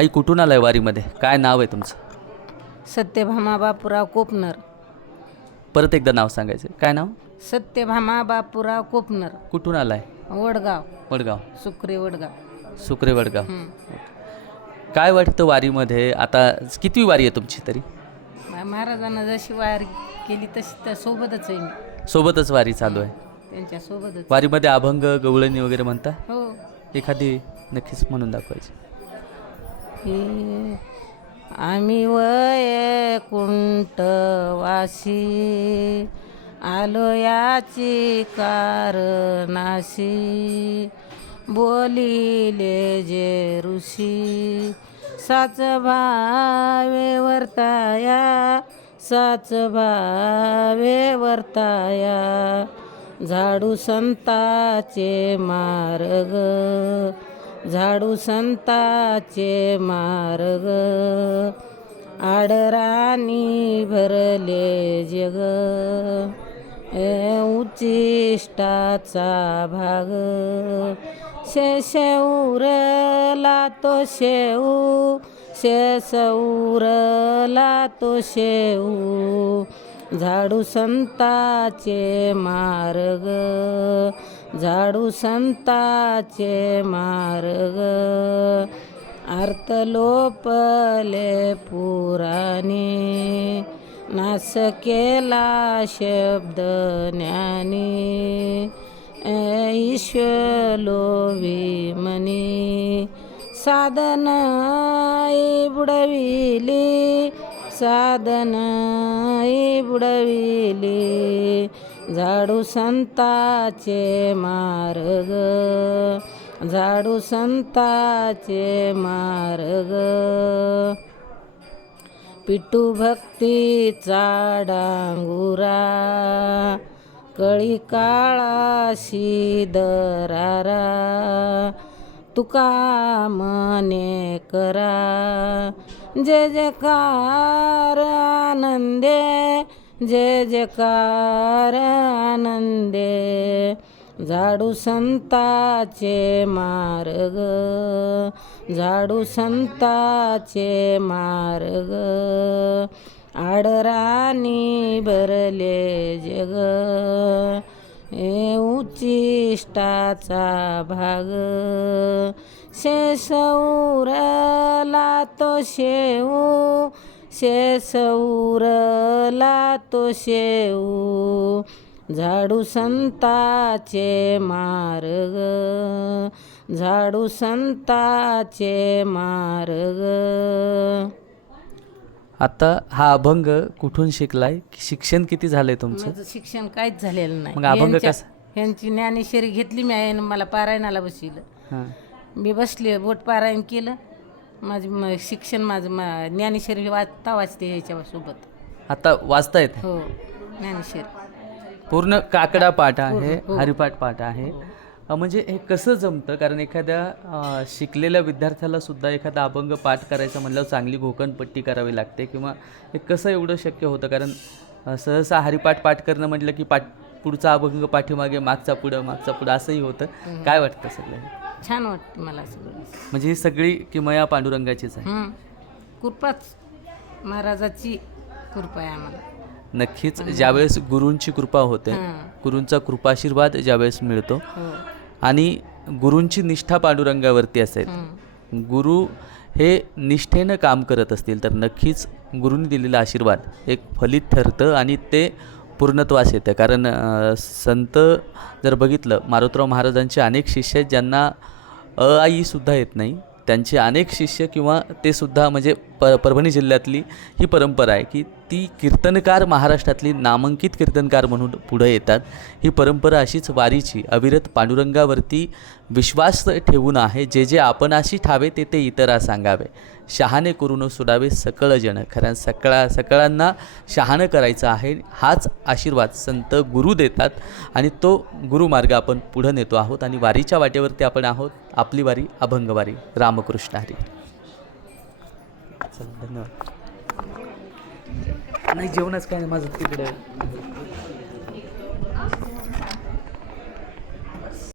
आई कुठून आलाय वारीमध्ये? काय नाव आहे तुमचं? सत्यभामा बापूराव कोपनर. परत एकदा नाव सांगायचं. काय नाव? सत्यभामा बापूराव कोपनर. कुठून आलाय? वडगाव. वडगाव. सुक्री वडगाव. सुक्रे वडगाव. हं. काय वाटतं वारीमध्ये? आता किती वारी आहे तुमची तरी? मा- महाराजांना जशी वार केली तशी त्या सोबतच आहे मी. सोबतच वारी चालू आहे. त्यांच्या सोबतच. वारीमध्ये अभंग गवळणी वगैरे म्हणता? हो. एखादी नक्कीच म्हणून दाखवायची. की आम्ही वय कुंटवासी आलो याची कारणाशी. बोलिले जे ऋषी. साच भावे वर्ताया. साच भावे वर्ताया. झाडू संताचे मार्ग. झाडू संताचे मार्ग. आडराणी भरले जग. ए उच्चिष्टाचा भाग. शेषौरला तो शेऊ शेषौरला तो शेऊ झाडू संताचे मार्ग. झाडू संताचे मार्ग. अर्थ लोपले पुराणे नास केला शब्द ज्ञानी. ईश्वलोवी मनी साधन बुडविली साधन बुडविली. झाडू संताचे मार्ग. झाडू संताचे मार्ग. पिटू भक्तीचा डांगुरा कळी काळाशी दरारा. तुका मने करा. जे जयकार. जय जयकार आनंदे झाडू संताचे मार्ग. झाडू संताचे मार्ग. आडराणी भरले जग. ए उच्चिष्टाचा भाग. शेसौरला तो शेऊ शेसौरला तो शेऊ झाडू संताचे मार्ग. झाडू संताचे मार्ग. आता हा अभंग कुठून शिकलाय? शिक्षण किती झालंय तुमचं? माझं शिक्षण काहीच झालेलं नाही. मग अभंग यांच्या- कसा? यांची ज्ञानेश्वरी घेतली मी आहे मला पारायणाला बसविलं. हां. मी बसले बोट पारायण केलं. माझं म- शिक्षण माझं मा- ज्ञानेश्वरी वाचता वाचते याच्यासोबत आता वाचता येते हो ज्ञानेश्वरी. पूर्ण काकडा पाठ आहे हो. हरिपाठ पाठ आहे. अ, म्हणजे हे कसं जमतं? कारण एखाद्या अ, शिकलेल्या विद्यार्थ्याला सुद्धा एखादा अभंग पाठ करायचा म्हणल्यावर चांगली घोकणपट्टी करावी लागते किंवा हे कसं एवढं शक्य होतं? कारण अ, सहसा हरिपाठ पाठ करणं म्हटलं की पाठ पुढचा अभंग पाठीमागे मागचा पुढं मागचा पुढं असंही होतं. काय वाटतं सगळं छान वाटते मला सगळं म्हणजे ही सगळी किमया पांडुरंगाचीच आहे हं. कृपाच महाराजाची कृपा आहे आम्हाला नक्कीच ज्यावेळेस गुरूंची कृपा होते हं. गुरूंचा कृपाशीर्वाद ज्यावेळेस मिळतो हो आणि गुरूंची निष्ठा पांडुरंगावरती असेल हं. गुरु हे निष्ठेनं काम करत असतील तर नक्कीच गुरूंनी दिलेला आशीर्वाद एक फलित ठरतं आणि ते पूर्णत्वास येतं. कारण संत जर बघितलं मारुतराव महाराजांचे अनेक शिष्य आहेत ज्यांना अ आईसुद्धा येत नाही. त्यांचे अनेक शिष्य किंवा ते सुद्धा म्हणजे प परभणी जिल्ह्यातली ही परंपरा आहे की ती कीर्तनकार महाराष्ट्रातली नामांकित कीर्तनकार म्हणून पुढे येतात. ही परंपरा अशीच वारीची अविरत पांडुरंगावरती विश्वास ठेवून आहे. जे जे आपणाशी ठावे ते ते इतरा सांगावे. शहाणे करून सोडावे सकळ जन खऱ्या सकळा सकळांना शहाणं करायचं आहे हाच आशीर्वाद संत गुरु देतात. आणि तो गुरुमार्ग आपण पुढं नेतो आहोत आणि वारीच्या वाटेवरती आपण आहोत. आपली वारी अभंगवारी रामकृष्ण हरी. धन्यवाद. नाही जेवणच काय माझं तिकडे.